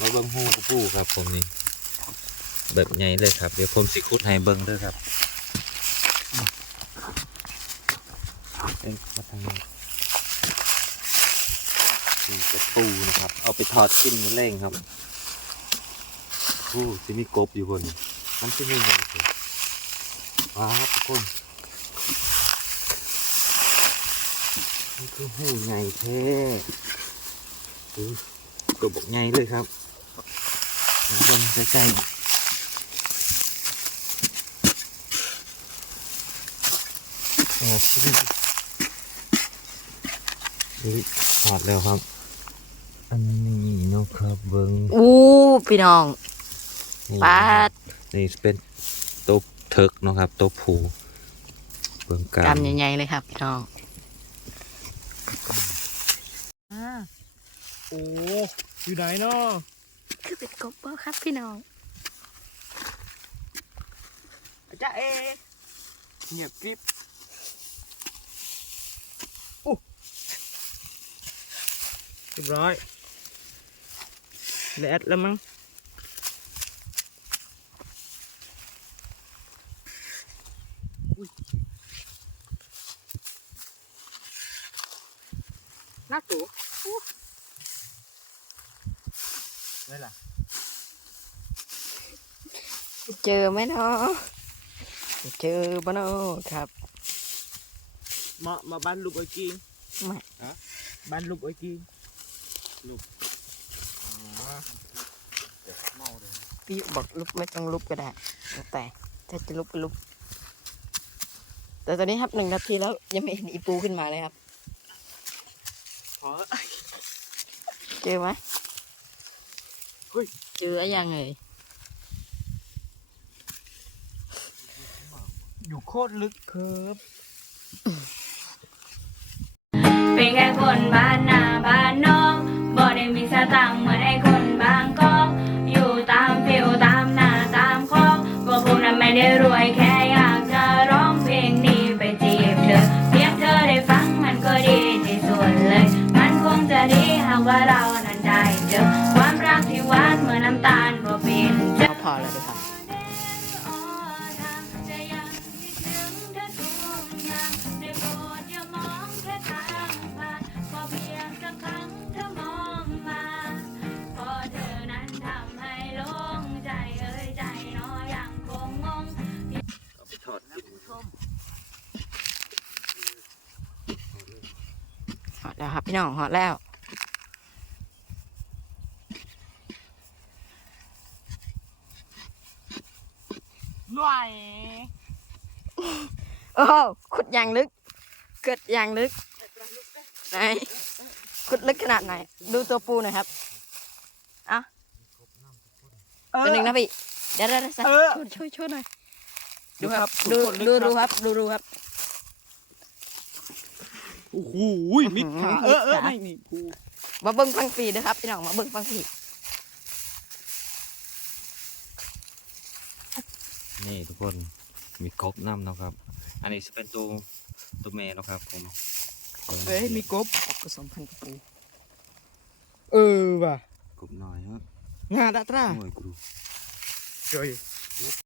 มาเบิ้งหูกระปูครับผมนี่แบบใหญ่เลยครับ เดี๋ยวผมสิคุดให้เบิ้งเด้วยครับเอ็งมาทางนี้นี่กระปูนะครับ เอาไปทอดกินมือเล่งครับปูจะมีกบอยู่บนมันจะมีเงินสิว้าวทุกคนนี่คือหูใหญ่แท้ดูตัวบอกใหญ่เลยครับมาเบนใกล้ๆโอ้โหนี่ถอดแล้วครับ อันนี้เนาะครับเบิ้งอู้พี่น้องนี่ปาดนี่เป็นตัวเถิกเนาะครับตัวผูเบิ้งกลางกำใหญ่ๆเลยครับพี่น้องโอ้อยู่ไหนเนาะ คือเป็นกบเบอร์ครับพี่น้องจ้ ไม่ล่ะ เจอไหมเนาะเจอปะเนาะครับมามาบ้านลูกไอ้กิงไม่บ้านลูกไอ้กิงพี่บอกลุกไม่ต้องลุกก็ได้แล้วแต่ถ้าจะลุกก็ลุก แต่ตอนนี้ครับหนึ่งนาทีแล้วยังไม่เห็นอีปูขึ้นมาเลยครับขอเจอไหม เฮ้ยเจออะไรยังเลยอยู่โคตรลึกครับ เป็นแค่คนบ้านนา งแค่ทางผ่านขอเพียงสักครั้งเธอมองมาเพอเธอนั้นทำให้โล่งใจเอ้ยใจน้อยังคงงงเอาไปทอดกินหอดแล้วครับพี่น้องหอดแล้ว หน่วยโอ้โหขุดอย่างลึก เกิดอย่างลึกไหนขุดลึกขนาดไหน ดูตัวปูหน่อยครับอะตัวหนึ่งนะพี่เดี๋ยวเดี๋ยวเดี๋ยวใส่ช่วยช่วยช่วยหน่อยดูครับดูดูดูครับ ดูดูครับ โอ้โหมิดขาอื้เอออหือเออมิดขาไม่นี่ภูมาเบิ้งฟังฝีนะครับพี่น้องมาเบิ้งฟังฝี นี่ทุกคนมีกบน้ำเนาะครับ อันนี้จะเป็นตัวตัวแม่เนาะครับผมเฮ้ยมีกบผสมพันธุ์กับปูเออว่ะกบน้อยฮะงาดะตราโอ้ยกูจอย